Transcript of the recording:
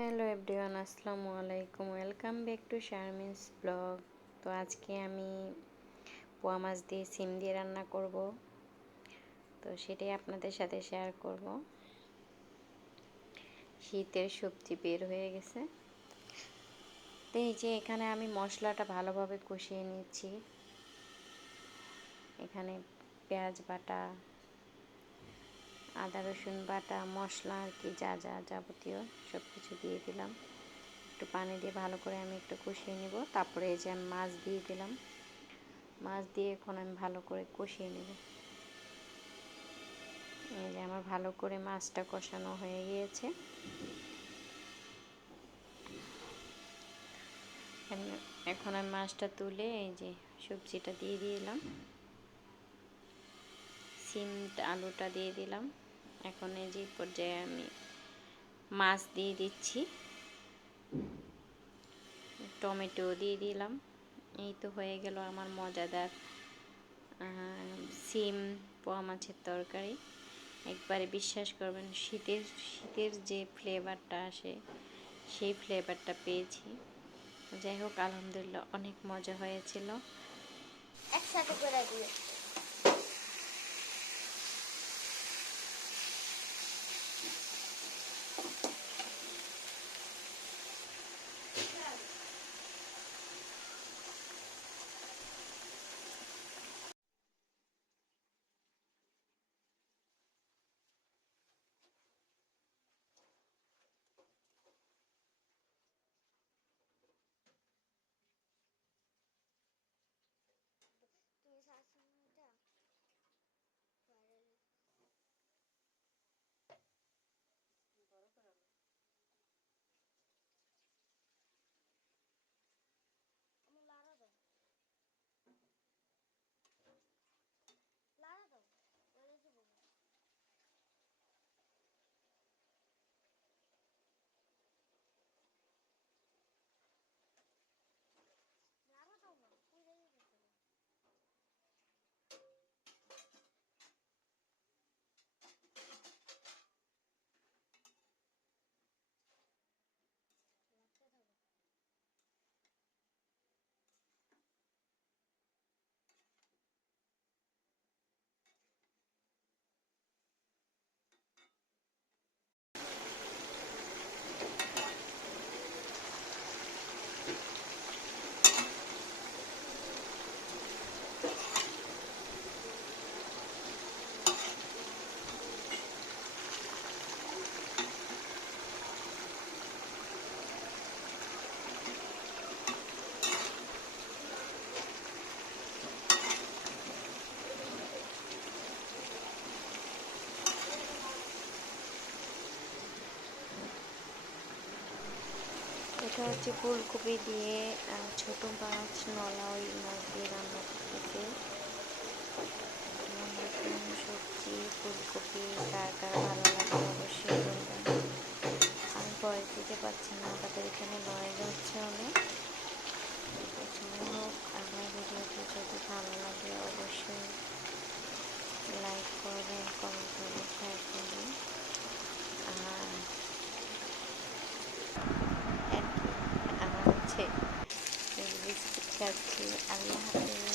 Hello everyone, আসসালামু আলাইকুম। Welcome back to Sharmin's blog. তো আজকে আমি পোয়া মাছ দিয়ে সিম দিয়ে রান্না করব। তো সেটাই আপনাদের সাথে শেয়ার করব। শীতের সবজি বের হয়ে গেছে। তো এই যে এখানে আমি মশলাটা ভালোভাবে কষিয়ে নিচ্ছি। এখানে পেঁয়াজ বাটা আদা, রসুন বাটা, মশলা আর কি যা যা যাবতীয় সব কিছু দিয়ে দিলাম। একটু পানি দিয়ে ভালো করে আমি একটু কষিয়ে নিব। তারপরে এই যে আমি মাছ দিয়ে দিলাম। মাছ দিয়ে এখন আমি ভালো করে কষিয়ে নেব। এই যে আমার ভালো করে মাছটা কষানো হয়ে গিয়েছে। এখন আমি মাছটা তুলে এই যে সবজিটা দিয়ে দিলাম। সিমটা আলুটা দিয়ে দিলাম। এখন এই যে পর্যায়ে আমি মাছ দিয়ে দিচ্ছি। টমেটো দিয়ে দিলাম। এই তো হয়ে গেল আমার মজাদার সিম পোয়া মাছের তরকারি। একবারে বিশ্বাস করবেন, শীতের শীতের যে ফ্লেভারটা আসে, সেই ফ্লেভারটা পেয়েছি। যাই হোক, আলহামদুলিল্লাহ অনেক মজা হয়েছিল। একসাথে করে দিয়ে এটা হচ্ছে ফুলকপি দিয়ে ছোট মাছ নলা, ওই মাছ দিয়ে রান্না করতেছে। সবজি, ফুলকপি কার কার ভালো লাগে অবশ্যই বলবেন। আমি পরে দিতে পারছি না তাদের এখানে নয়েজ হচ্ছে অনেক। হোক, আমার ভিডিওটি যদি ভালো লাগে অবশ্যই রাখছি আল্লাহ হাফেজ।